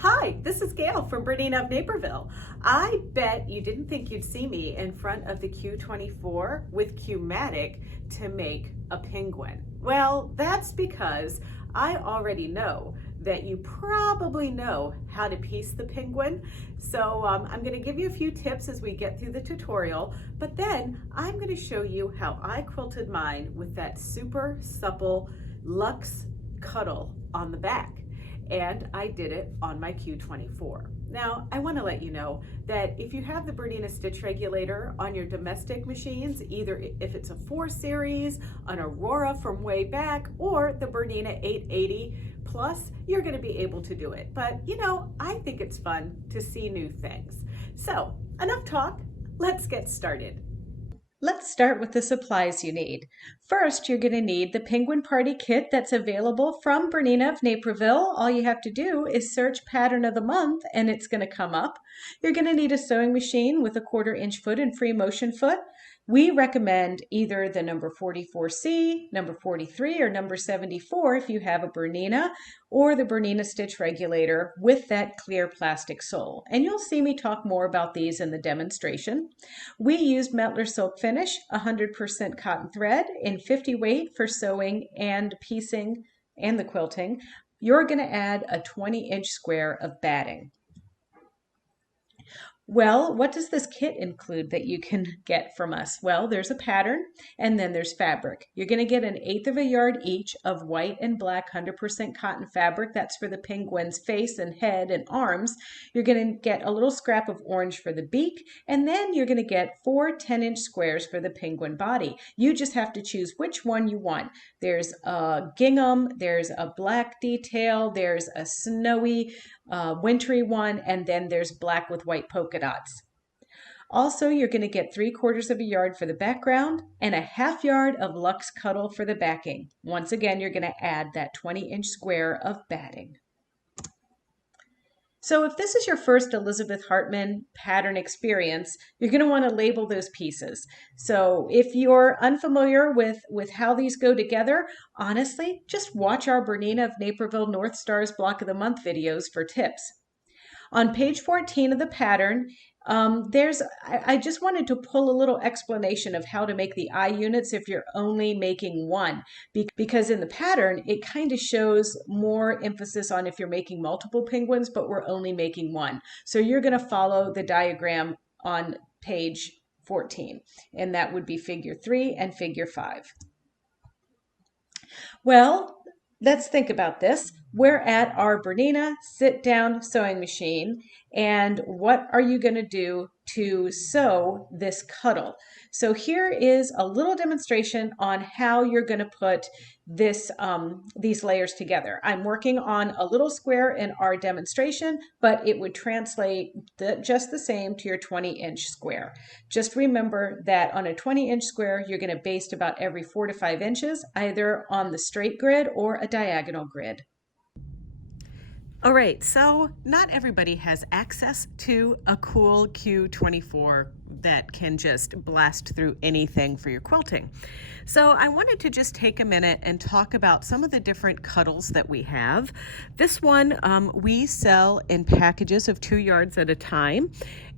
Hi, this is Gayle from BERNINA of Naperville. I bet you didn't think you'd see me in front of the Q24 with Q-matic to make a penguin. Well, that's because I already know that you probably know how to piece the penguin. So I'm going to give you a few tips as we get through the tutorial, but then I'm going to show you how I quilted mine with that super supple Lux Cuddle on the back. And I did it on my Q24. Now, I want to let you know that if you have the BERNINA Stitch Regulator on your domestic machines, either if it's a 4 series, an Aurora from way back, or the BERNINA 880 Plus, you're going to be able to do it. But, you know, I think it's fun to see new things. So, enough talk, let's get started. Let's start with the supplies you need. First, you're going to need the Penguin Party Kit that's available from BERNINA of Naperville. All you have to do is search Pattern of the Month and it's going to come up. You're going to need a sewing machine with a 1/4 inch foot and free motion foot. We recommend either the number 44C, number 43, or number 74 if you have a BERNINA, or the BERNINA Stitch Regulator with that clear plastic sole. And you'll see me talk more about these in the demonstration. We used Metler Silk Finish, 100% cotton thread, in 50 weight for sewing and piecing and the quilting. You're going to add a 20-inch square of batting. Well, what does this kit include that you can get from us? Well, there's a pattern and then there's fabric. You're going to get 1/8 of a yard each of white and black 100% cotton fabric. That's for the penguin's face and head and arms. You're going to get a little scrap of orange for the beak, and then you're going to get 4 10-inch squares for the penguin body. You just have to choose which one you want. There's a gingham, there's a black detail, there's a snowy wintry one, and then there's black with white polka dots. Also, you're going to get 3/4 of a yard for the background and a 1/2 yard of Lux Cuddle for the backing. Once again, you're going to add that 20-inch square of batting. So if this is your first Elizabeth Hartman pattern experience, you're going to want to label those pieces. So if you're unfamiliar with how these go together, honestly, just watch our BERNINA of Naperville North Stars Block of the Month videos for tips. On page 14 of the pattern, I just wanted to pull a little explanation of how to make the eye units if you're only making one, because in the pattern, it kind of shows more emphasis on if you're making multiple penguins, but we're only making one. So you're going to follow the diagram on page 14, and that would be figure 3 and figure 5. Well, let's think about this. We're at our BERNINA sit-down sewing machine, and what are you going to do to sew this cuddle? So here is a little demonstration on how you're going to put this these layers together. I'm working on a little square in our demonstration, but it would translate just the same to your 20-inch square. Just remember that on a 20-inch square, you're going to baste about every 4 to 5 inches, either on the straight grid or a diagonal grid. All right, so not everybody has access to a cool Q24 that can just blast through anything for your quilting. So I wanted to just take a minute and talk about some of the different cuddles that we have. This one we sell in packages of 2 yards at a time.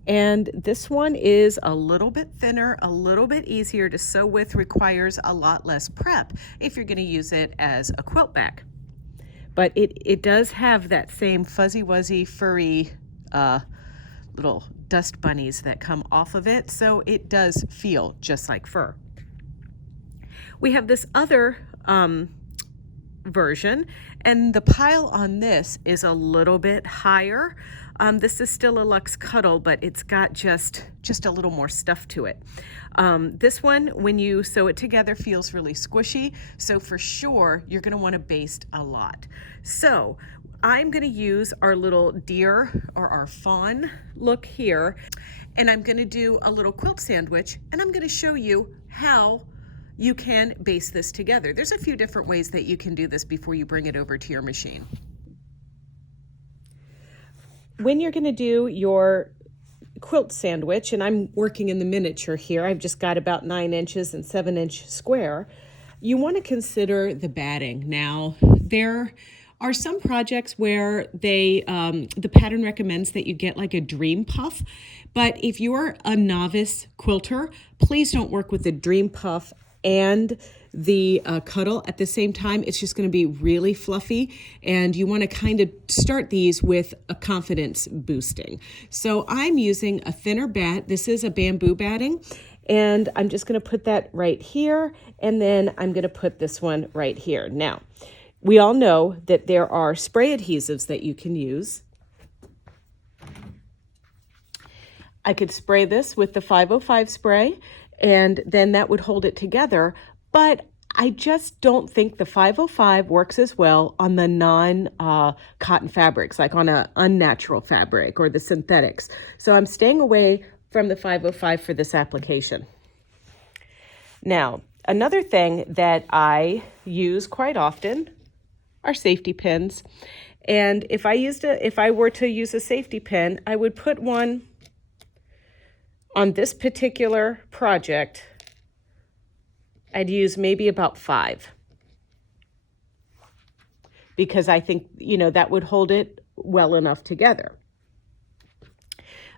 And this one is a little bit thinner, a little bit easier to sew with, requires a lot less prep if you're going to use it as a quilt back. But it does have that same fuzzy wuzzy furry little dust bunnies that come off of it, so it does feel just like fur. We have this other version, and the pile on this is a little bit higher. This is still a Lux Cuddle, but it's got just a little more stuff to it. This one, when you sew it together, feels really squishy, so for sure you're going to want to baste a lot. So I'm going to use our little deer or our fawn look here, and I'm going to do a little quilt sandwich, and I'm going to show you how you can baste this together. There's a few different ways that you can do this before you bring it over to your machine. When you're going to do your quilt sandwich, and I'm working in the miniature here, I've just got about 9 inches and 7-inch square, you want to consider the batting. Now, there are some projects where they the pattern recommends that you get like a dream puff. But if you're a novice quilter, please don't work with the dream puff and the cuddle at the same time. It's just going to be really fluffy, and you want to kind of start these with a confidence boosting. So I'm using a thinner bat. This is a bamboo batting, and I'm just going to put that right here, and then I'm going to put this one right here. Now, we all know that there are spray adhesives that you can use. I could spray this with the 505 spray, and then that would hold it together. But I just don't think the 505 works as well on the non-cotton fabrics, like on an unnatural fabric or the synthetics. So I'm staying away from the 505 for this application. Now, another thing that I use quite often are safety pins. And if I were to use a safety pin, I would put one on this particular project. I'd use maybe about 5, because I think, that would hold it well enough together.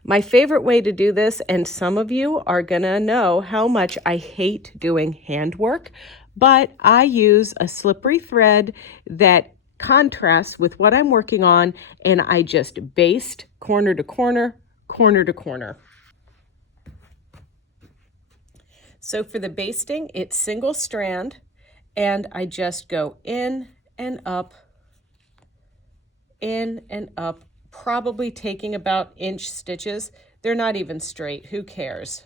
My favorite way to do this, and some of you are gonna know how much I hate doing handwork, but I use a slippery thread that contrasts with what I'm working on, and I just baste corner to corner, corner to corner. So for the basting, it's single strand, and I just go in and up, probably taking about inch stitches. They're not even straight. Who cares?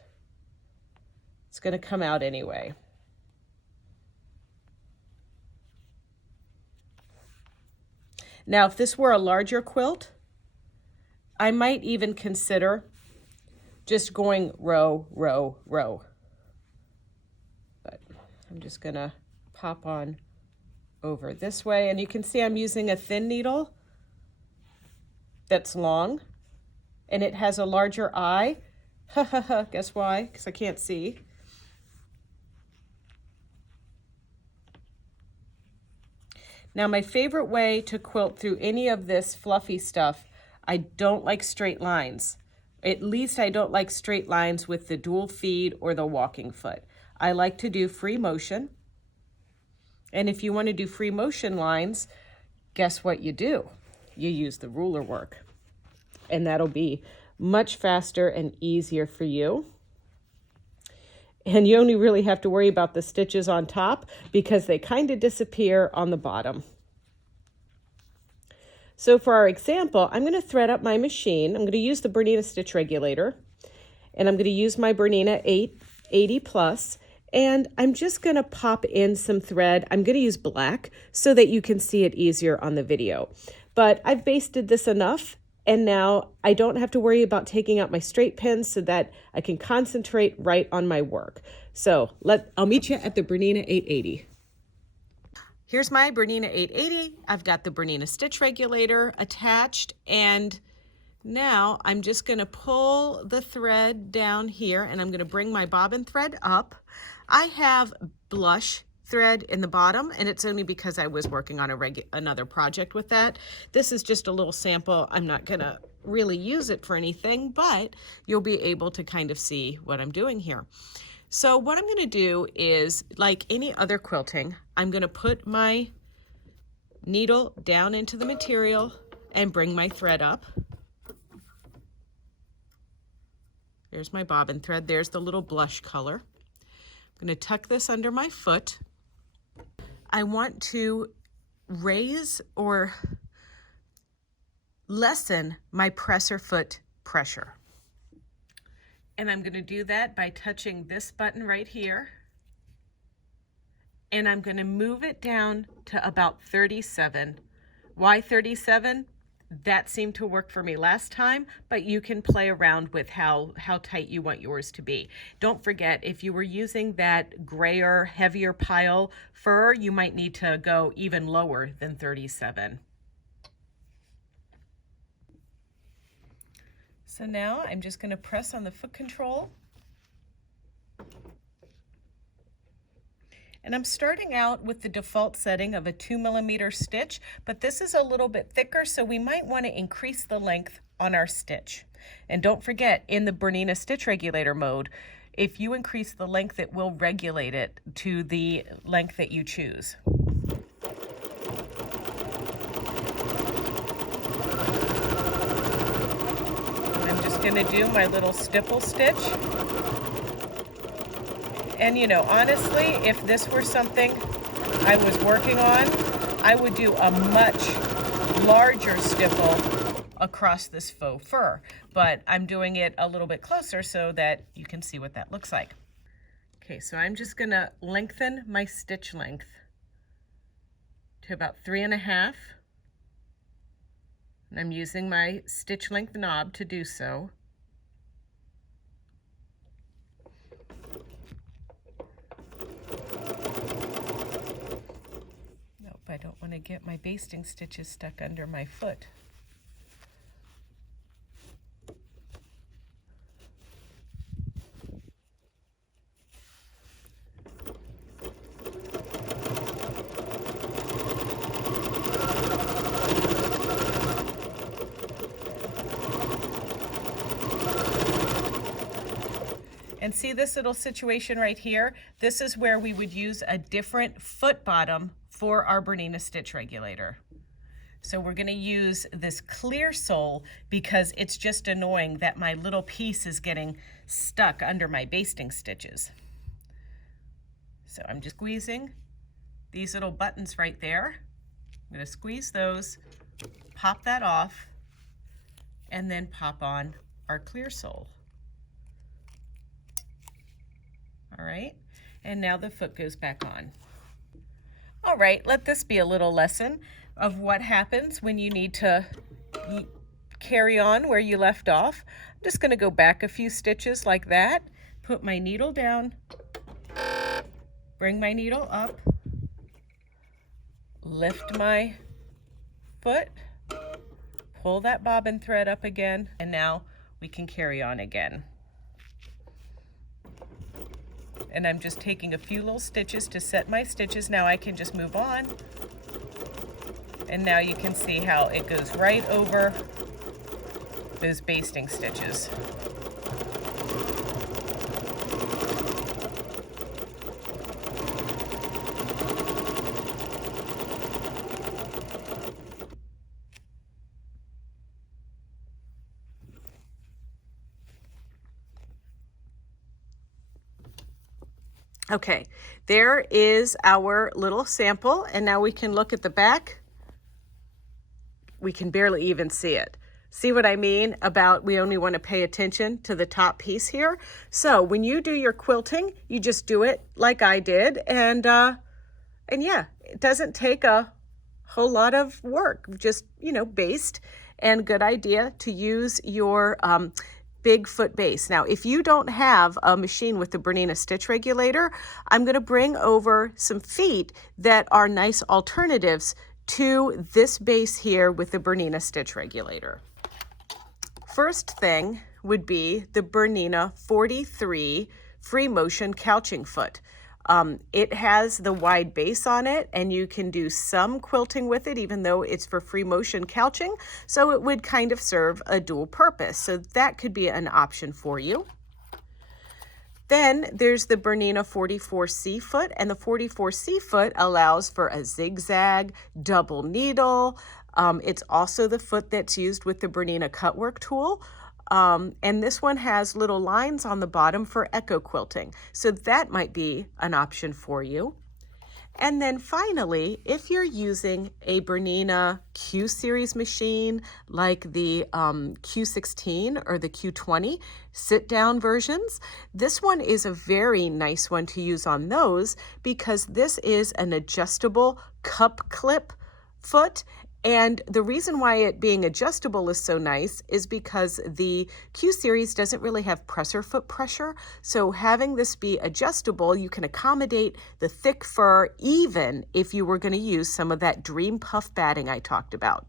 It's going to come out anyway. Now, if this were a larger quilt, I might even consider just going row, row, row. But I'm just going to pop on over this way. And you can see I'm using a thin needle that's long, and it has a larger eye. Guess why? Because I can't see. Now, my favorite way to quilt through any of this fluffy stuff, I don't like straight lines. At least I don't like straight lines with the dual feed or the walking foot. I like to do free motion. And if you want to do free motion lines, guess what you do? You use the ruler work. And that'll be much faster and easier for you. And you only really have to worry about the stitches on top, because they kind of disappear on the bottom. So for our example, I'm going to thread up my machine. I'm going to use the BERNINA Stitch Regulator, and I'm going to use my BERNINA 880 Plus, and I'm just going to pop in some thread. I'm going to use black so that you can see it easier on the video. But I've basted this enough, and now I don't have to worry about taking out my straight pins, so that I can concentrate right on my work. So I'll meet you at the BERNINA 880. Here's my BERNINA 880. I've got the BERNINA Stitch Regulator attached, and now I'm just going to pull the thread down here, and I'm going to bring my bobbin thread up. I have blush thread in the bottom, and it's only because I was working on another project with that. This is just a little sample. I'm not going to really use it for anything, but you'll be able to kind of see what I'm doing here. So what I'm going to do is, like any other quilting, I'm going to put my needle down into the material and bring my thread up. There's my bobbin thread. There's the little blush color. I'm going to tuck this under my foot. I want to raise or lessen my presser foot pressure. And I'm going to do that by touching this button right here. And I'm going to move it down to about 37. Why 37? That seemed to work for me last time, but you can play around with how tight you want yours to be. Don't forget, if you were using that grayer, heavier pile fur, you might need to go even lower than 37. So now I'm just going to press on the foot control. And I'm starting out with the default setting of a 2mm stitch, but this is a little bit thicker, so we might want to increase the length on our stitch. And don't forget, in the BERNINA Stitch Regulator mode, if you increase the length, it will regulate it to the length that you choose. I'm just going to do my little stipple stitch. And you know, honestly, if this were something I was working on, I would do a much larger stipple across this faux fur, but I'm doing it a little bit closer so that you can see what that looks like. Okay, so I'm just gonna lengthen my stitch length to about 3.5. And I'm using my stitch length knob to do so. Nope, I don't want to get my basting stitches stuck under my foot. And see this little situation right here? This is where we would use a different foot bottom for our BERNINA Stitch Regulator. So we're gonna use this clear sole because it's just annoying that my little piece is getting stuck under my basting stitches. So I'm just squeezing these little buttons right there. I'm gonna squeeze those, pop that off, and then pop on our clear sole. All right, and now the foot goes back on. All right, let this be a little lesson of what happens when you need to carry on where you left off. I'm just gonna go back a few stitches like that, put my needle down, bring my needle up, lift my foot, pull that bobbin thread up again, and now we can carry on again. And I'm just taking a few little stitches to set my stitches. Now I can just move on. And now you can see how it goes right over those basting stitches. Okay, there is our little sample, and now we can look at the back. We can barely even see it. See what I mean about we only want to pay attention to the top piece here? So when you do your quilting, you just do it like I did, and yeah, it doesn't take a whole lot of work, just, you know, baste, and good idea to use your big foot base. Now, if you don't have a machine with the BERNINA Stitch Regulator, I'm going to bring over some feet that are nice alternatives to this base here with the BERNINA Stitch Regulator. First thing would be the BERNINA 43 free motion couching foot. It has the wide base on it, and you can do some quilting with it, even though it's for free motion couching. So it would kind of serve a dual purpose. So that could be an option for you. Then there's the BERNINA 44C foot, and the 44C foot allows for a zigzag, double needle. It's also the foot that's used with the BERNINA cutwork tool. And this one has little lines on the bottom for echo quilting. So that might be an option for you. And then finally, if you're using a BERNINA Q series machine like the Q16 or the Q20 sit-down versions, this one is a very nice one to use on those because this is an adjustable cup clip foot. And the reason why it being adjustable is so nice is because the Q series doesn't really have presser foot pressure. So having this be adjustable, you can accommodate the thick fur even if you were going to use some of that Dream Puff batting I talked about.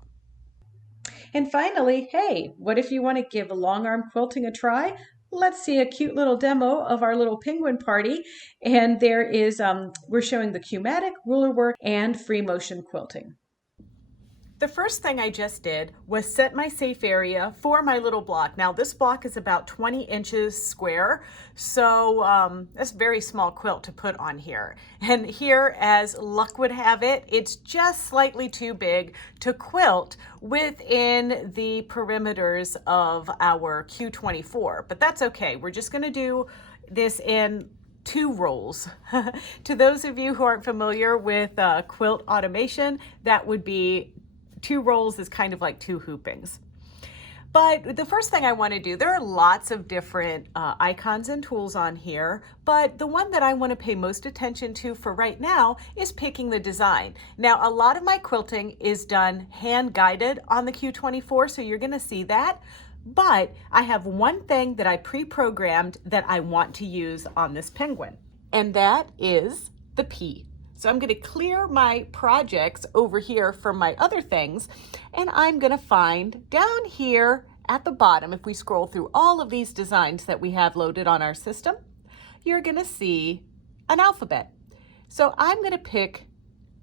And finally, hey, what if you want to give long arm quilting a try? let's see a cute little demo of our little penguin party. And there is, we're showing the Q-matic, ruler work, and free motion quilting. The first thing I just did was set my safe area for my little block. Now this block is about 20 inches square, so that's a very small quilt to put on here. And here, as luck would have it, it's just slightly too big to quilt within the perimeters of our Q24, but that's okay. We're just gonna do this in 2 rolls. To those of you who aren't familiar with quilt automation, that would be 2 rolls is kind of like 2 hoopings. But the first thing I want to do, there are lots of different icons and tools on here, but the one that I want to pay most attention to for right now is picking the design. Now, a lot of my quilting is done hand-guided on the Q24, so you're going to see that. But I have one thing that I pre-programmed that I want to use on this penguin, and that is the P. So I'm going to clear my projects over here from my other things, and I'm going to find down here at the bottom, if we scroll through all of these designs that we have loaded on our system, you're going to see an alphabet. So I'm going to pick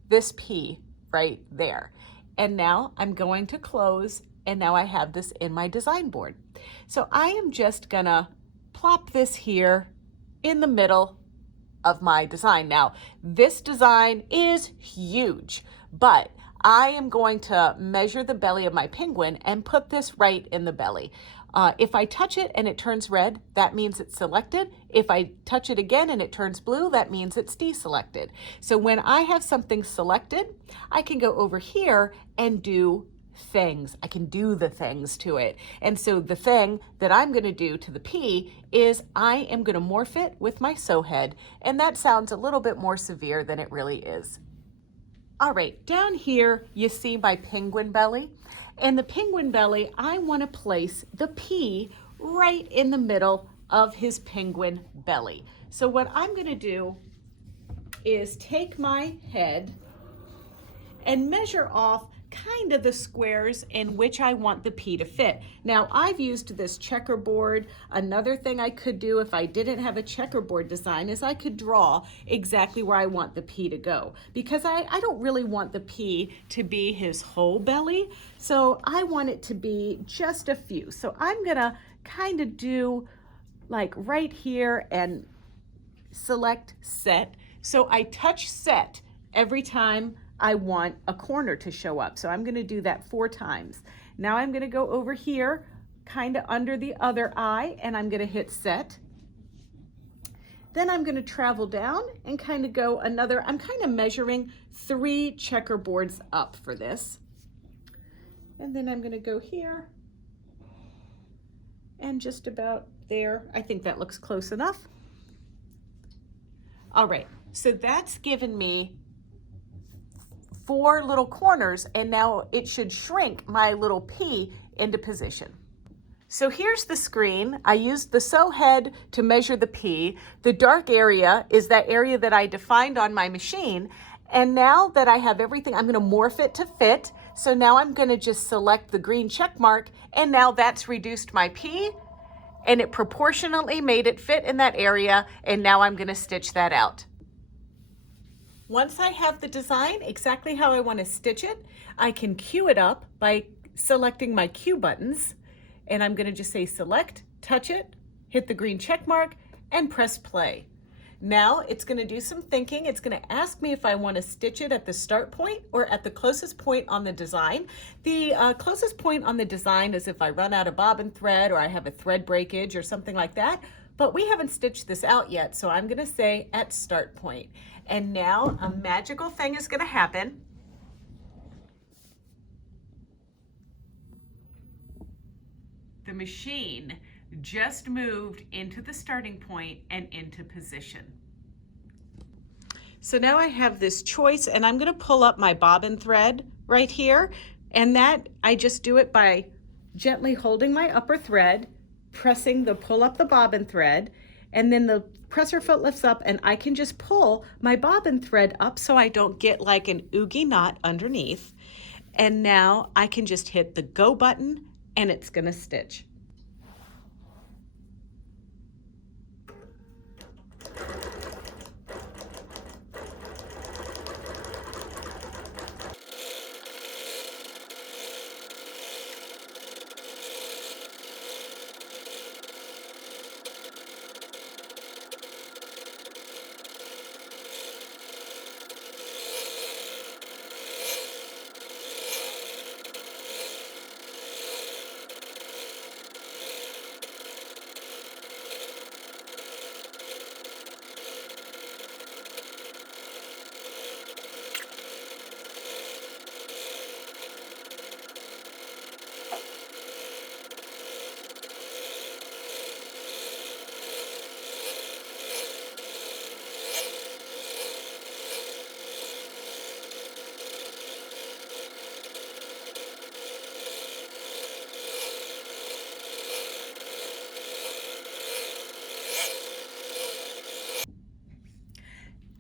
this P right there. And now I'm going to close, and now I have this in my design board. So I am just going to plop this here in the middle of my design. Now, this design is huge, but I am going to measure the belly of my penguin and put this right in the belly. If I touch it and it turns red, that means it's selected. If I touch it again and it turns blue, that means it's deselected. So when I have something selected, I can go over here and do things. I can do the things to it. And so the thing that I'm going to do to the P is I am going to morph it with my sew head, and that sounds a little bit more severe than it really is. All right, down here you see my penguin belly, and the penguin belly, I want to place the P right in the middle of his penguin belly. So what I'm going to do is take my head and measure off kind of the squares in which I want the P to fit. Now, I've used this checkerboard. Another thing I could do if I didn't have a checkerboard design is I could draw exactly where I want the P to go, because I don't really want the P to be his whole belly. So I want it to be just a few. So I'm gonna kind of do like right here and select set. So I touch set every time I want a corner to show up. So I'm going to do that 4 times. Now I'm going to go over here, kind of under the other eye, and I'm going to hit set. Then I'm going to travel down and kind of go another, I'm kind of measuring 3 checkerboards up for this. And then I'm going to go here and just about there. I think that looks close enough. All right, so that's given me 4 little corners, and now it should shrink my little P into position. So here's the screen. I used the sew head to measure the P. The dark area is that area that I defined on my machine. And now that I have everything, I'm going to morph it to fit. So now I'm going to just select the green check mark, and now that's reduced my P, and it proportionally made it fit in that area, and now I'm going to stitch that out. Once I have the design exactly how I want to stitch it, I can cue it up by selecting my Q buttons, and I'm going to just say select, touch it, hit the green check mark, and press play. Now it's going to do some thinking. It's going to ask me if I want to stitch it at the start point or at the closest point on the design. The closest point on the design is if I run out of bobbin thread or I have a thread breakage or something like that, but we haven't stitched this out yet, so I'm going to say at start point. And now a magical thing is going to happen. The machine just moved into the starting point and into position. So now I have this choice, and I'm going to pull up my bobbin thread right here, and that I just do it by gently holding my upper thread, pressing the pull up the bobbin thread, and then the presser foot lifts up, and I can just pull my bobbin thread up so I don't get like an oogie knot underneath. And now I can just hit the go button, and it's going to stitch.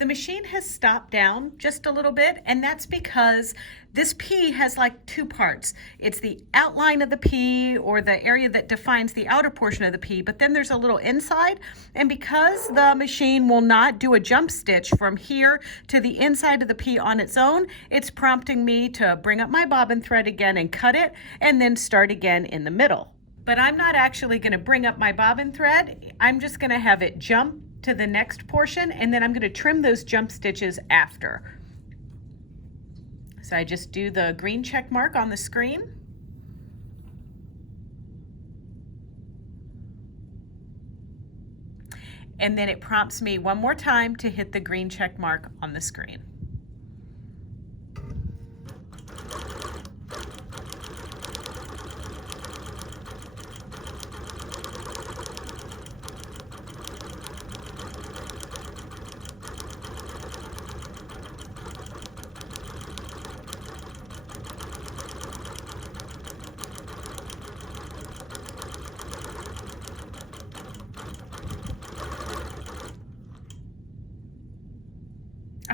The machine has stopped down just a little bit, and that's because this P has like two parts. It's the outline of the P, or the area that defines the outer portion of the P, but then there's a little inside, and because the machine will not do a jump stitch from here to the inside of the P on its own, it's prompting me to bring up my bobbin thread again and cut it, and then start again in the middle. But I'm not actually going to bring up my bobbin thread. I'm just going to have it jump to the next portion, and then I'm going to trim those jump stitches after. So I just do the green check mark on the screen. And then it prompts me one more time to hit the green check mark on the screen.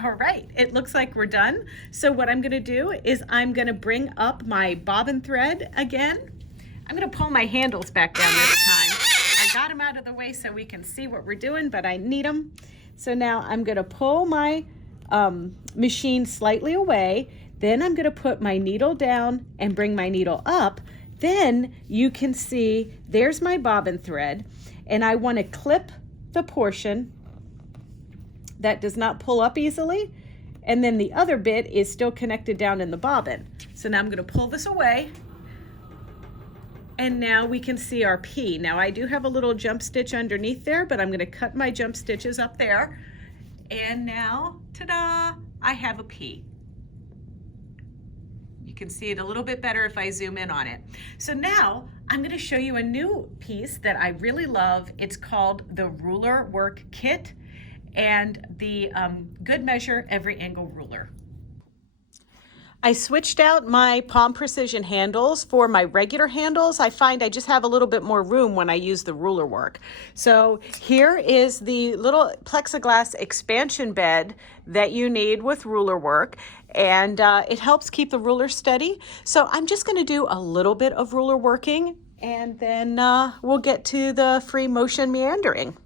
All right, it looks like we're done. So what I'm gonna do is I'm gonna bring up my bobbin thread again. I'm gonna pull my handles back down this time. I got them out of the way so we can see what we're doing, but I need them. So now I'm gonna pull my machine slightly away. Then I'm gonna put my needle down and bring my needle up. Then you can see there's my bobbin thread, and I wanna clip the portion that does not pull up easily, and then the other bit is still connected down in the bobbin. So now I'm going to pull this away, and now we can see our P. Now I do have a little jump stitch underneath there, but I'm going to cut my jump stitches up there, and now, ta-da, I have a P. You can see it a little bit better if I zoom in on it. So now I'm going to show you a new piece that I really love. It's called the Ruler Work Kit, and the Good Measure Every Angle Ruler. I switched out my Palm Precision handles for my regular handles. I find I just have a little bit more room when I use the ruler work. So here is the little plexiglass expansion bed that you need with ruler work, and it helps keep the ruler steady. So I'm just going to do a little bit of ruler working, and then we'll get to the free motion meandering.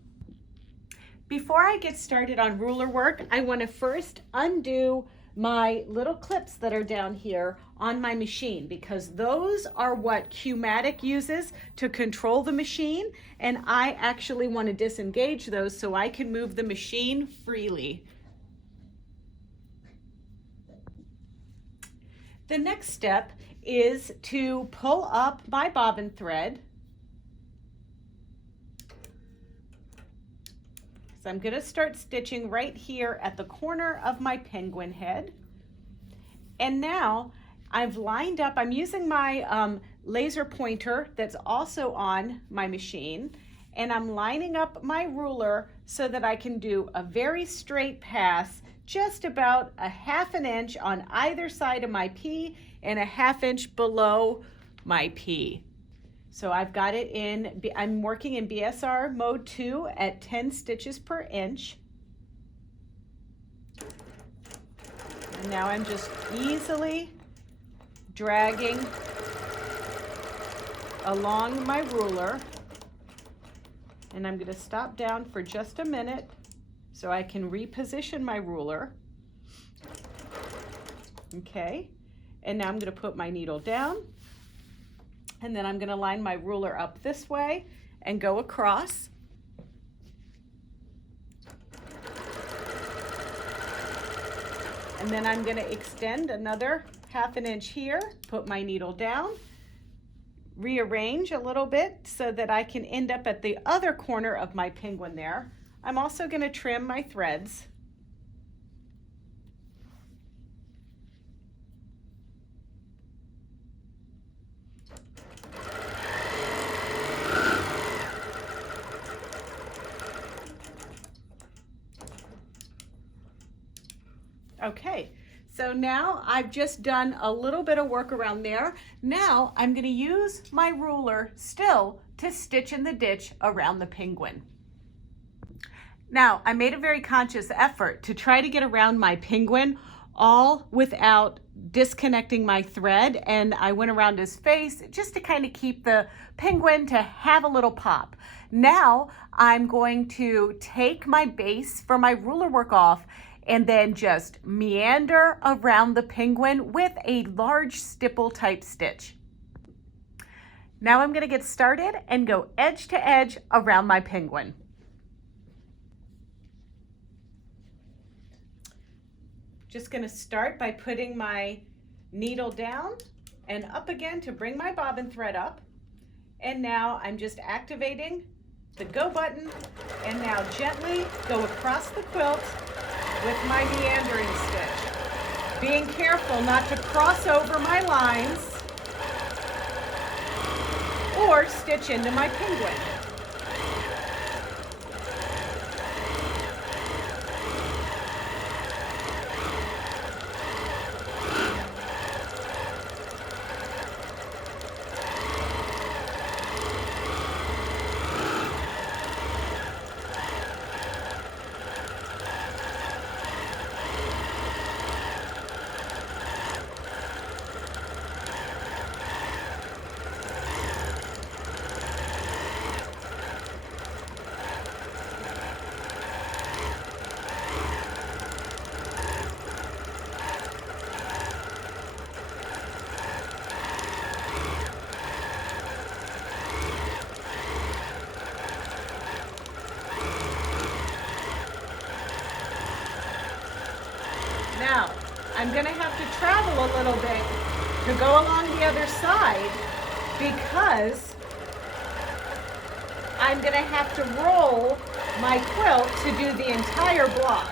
Before I get started on ruler work, I want to first undo my little clips that are down here on my machine, because those are what Q-matic uses to control the machine, and I actually want to disengage those so I can move the machine freely. The next step is to pull up my bobbin thread. So I'm going to start stitching right here at the corner of my penguin head. And now I've lined up, I'm using my laser pointer that's also on my machine, and I'm lining up my ruler so that I can do a very straight pass, just about a ½ inch on either side of my P and a ½ inch below my P. So I've got it in, I'm working in BSR mode 2 at 10 stitches per inch. And now I'm just easily dragging along my ruler. And I'm going to stop down for just a minute so I can reposition my ruler. Okay, and now I'm going to put my needle down. And then I'm going to line my ruler up this way and go across. And then I'm going to extend another ½ inch here, put my needle down, rearrange a little bit so that I can end up at the other corner of my penguin there. I'm also going to trim my threads. Okay, so now I've just done a little bit of work around there. Now I'm going to use my ruler still to stitch in the ditch around the penguin. Now, I made a very conscious effort to try to get around my penguin all without disconnecting my thread, and I went around his face just to kind of keep the penguin to have a little pop. Now, I'm going to take my base for my ruler work off and then just meander around the penguin with a large stipple type stitch. Now I'm going to get started and go edge to edge around my penguin. Just going to start by putting my needle down and up again to bring my bobbin thread up. And now I'm just activating the go button and now gently go across the quilt with my meandering stitch. Being careful not to cross over my lines or stitch into my penguin. Now, I'm going to have to travel a little bit to go along the other side because I'm going to have to roll my quilt to do the entire block.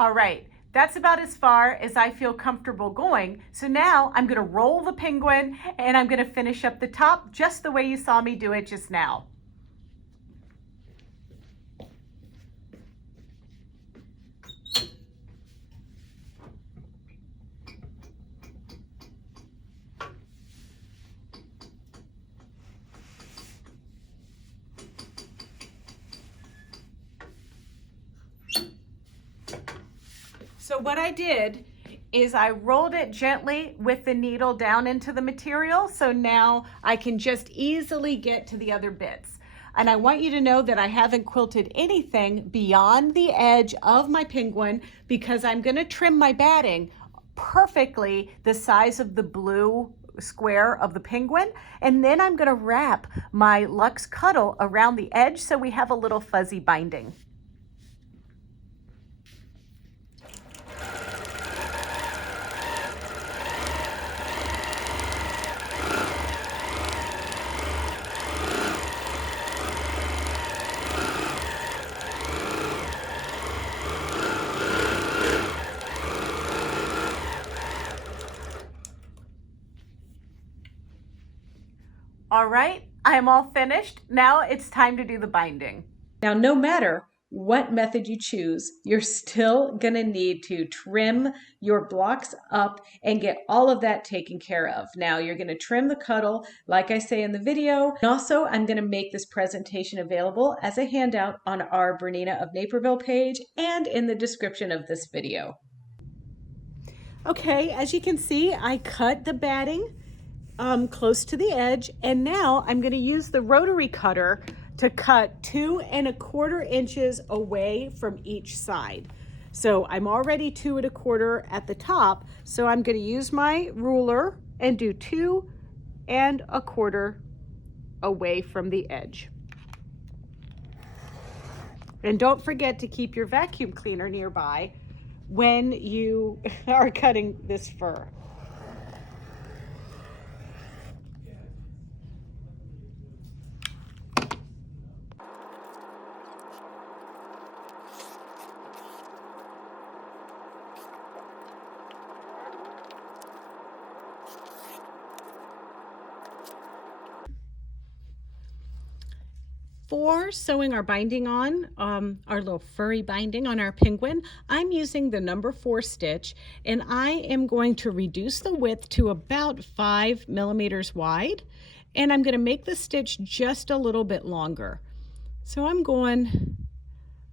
All right, that's about as far as I feel comfortable going. So now I'm gonna roll the penguin and I'm gonna finish up the top just the way you saw me do it just now. So what I did is I rolled it gently with the needle down into the material. So now I can just easily get to the other bits. And I want you to know that I haven't quilted anything beyond the edge of my penguin because I'm going to trim my batting perfectly the size of the blue square of the penguin. And then I'm going to wrap my Lux Cuddle around the edge so we have a little fuzzy binding. All right, I'm all finished. Now it's time to do the binding. Now, no matter what method you choose, you're still gonna need to trim your blocks up and get all of that taken care of. Now, you're gonna trim the cuddle, like I say in the video. And also, I'm gonna make this presentation available as a handout on our Bernina of Naperville page and in the description of this video. Okay, as you can see, I cut the batting close to the edge, and now I'm going to use the rotary cutter to cut 2 1/4 inches away from each side. So I'm already 2 1/4 at the top, so I'm going to use my ruler and do 2 1/4 away from the edge. And don't forget to keep your vacuum cleaner nearby when you are cutting this fur. For sewing our binding on, our little furry binding on our penguin, I'm using the number 4 stitch, and I am going to reduce the width to about 5 millimeters wide, and I'm going to make the stitch just a little bit longer. So I'm going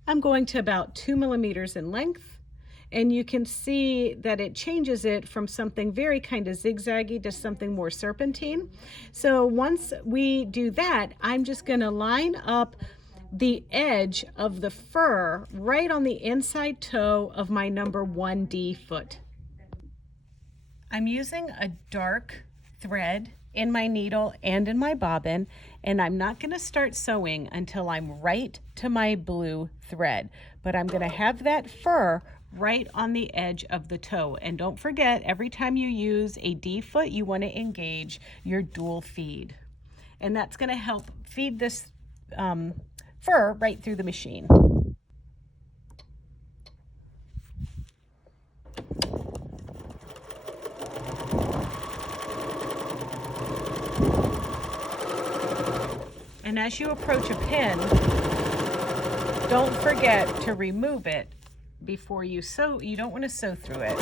to about 2 millimeters in length. And you can see that it changes it from something very kind of zigzaggy to something more serpentine. So once we do that, I'm just going to line up the edge of the fur right on the inside toe of my number 1D foot. I'm using a dark thread in my needle and in my bobbin, and I'm not going to start sewing until I'm right to my blue thread, but I'm going to have that fur right on the edge of the toe. And don't forget, every time you use a D foot, you want to engage your dual feed, and that's going to help feed this fur right through the machine. And as you approach a pin, don't forget to remove it before you sew. You don't want to sew through it.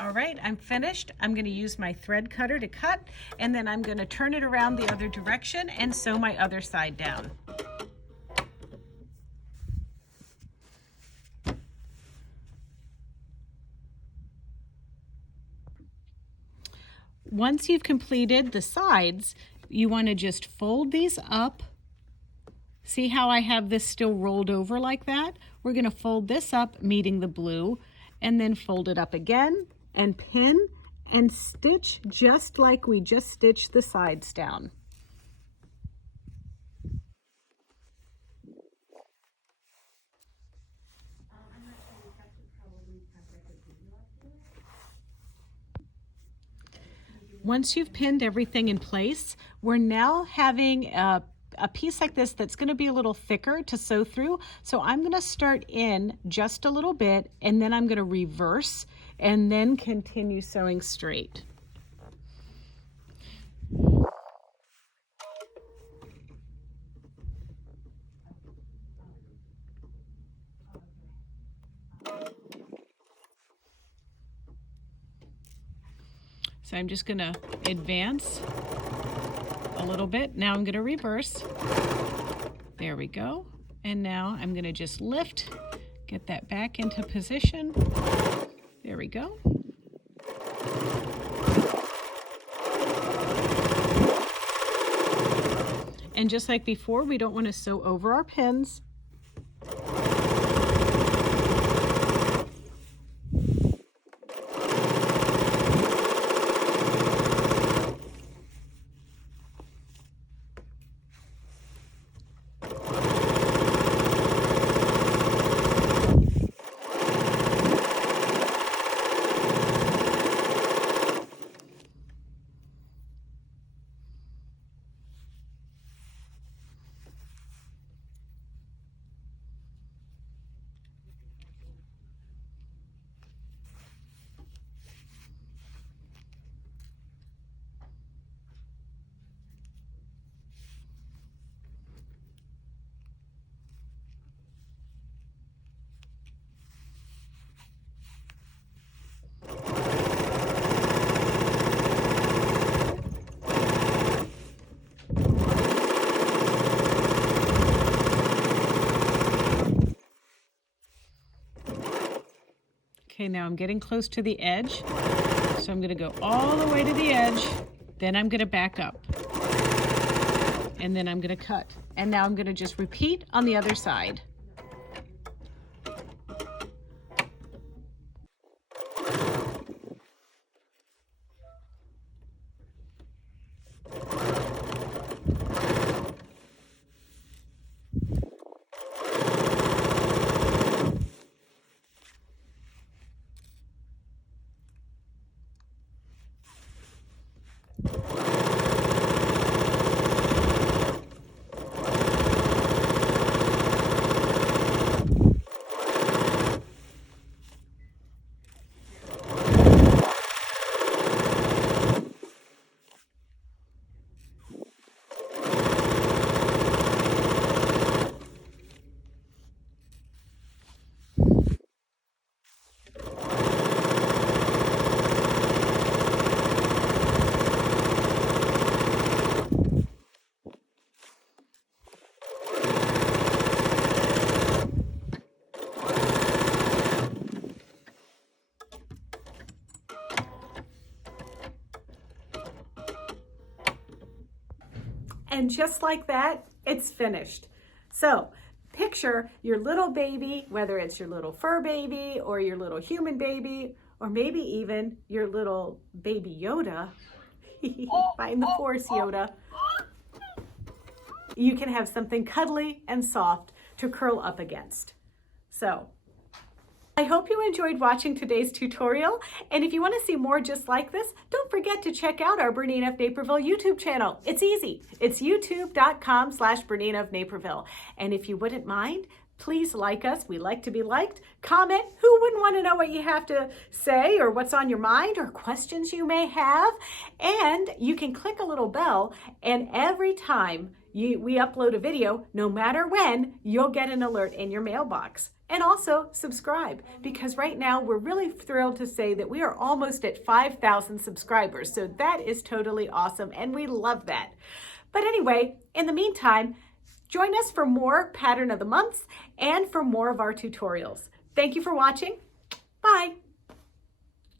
Alright, I'm finished. I'm going to use my thread cutter to cut, and then I'm going to turn it around the other direction and sew my other side down. Once you've completed the sides, you want to just fold these up. See how I have this still rolled over like that? We're going to fold this up, meeting the blue, and then fold it up again and pin and stitch just like we just stitched the sides down. Once you've pinned everything in place, we're now having a piece like this that's going to be a little thicker to sew through. So I'm going to start in just a little bit, and then I'm going to reverse and then continue sewing straight. So I'm just going to advance a little bit. Now I'm going to reverse. There we go. And now I'm going to just lift, get that back into position. There we go. And just like before, we don't want to sew over our pins. Okay, now I'm getting close to the edge. So I'm going to go all the way to the edge. Then I'm going to back up. And then I'm going to cut. And now I'm going to just repeat on the other side. And just like that, it's finished. So picture your little baby, whether it's your little fur baby or your little human baby, or maybe even your little baby Yoda. Find the force, Yoda. You can have something cuddly and soft to curl up against. So I hope you enjoyed watching today's tutorial, and if you want to see more just like this, don't forget to check out our Bernina of Naperville YouTube channel. It's easy. It's youtube.com/Bernina of Naperville. And if you wouldn't mind, please like us. We like to be liked. Comment. Who wouldn't want to know what you have to say or what's on your mind or questions you may have? And you can click a little bell, and every time we upload a video, no matter when, you'll get an alert in your mailbox. And also subscribe, because right now we're really thrilled to say that we are almost at 5,000 subscribers. So that is totally awesome, and we love that. But anyway, in the meantime, join us for more Pattern of the Months and for more of our tutorials. Thank you for watching. Bye.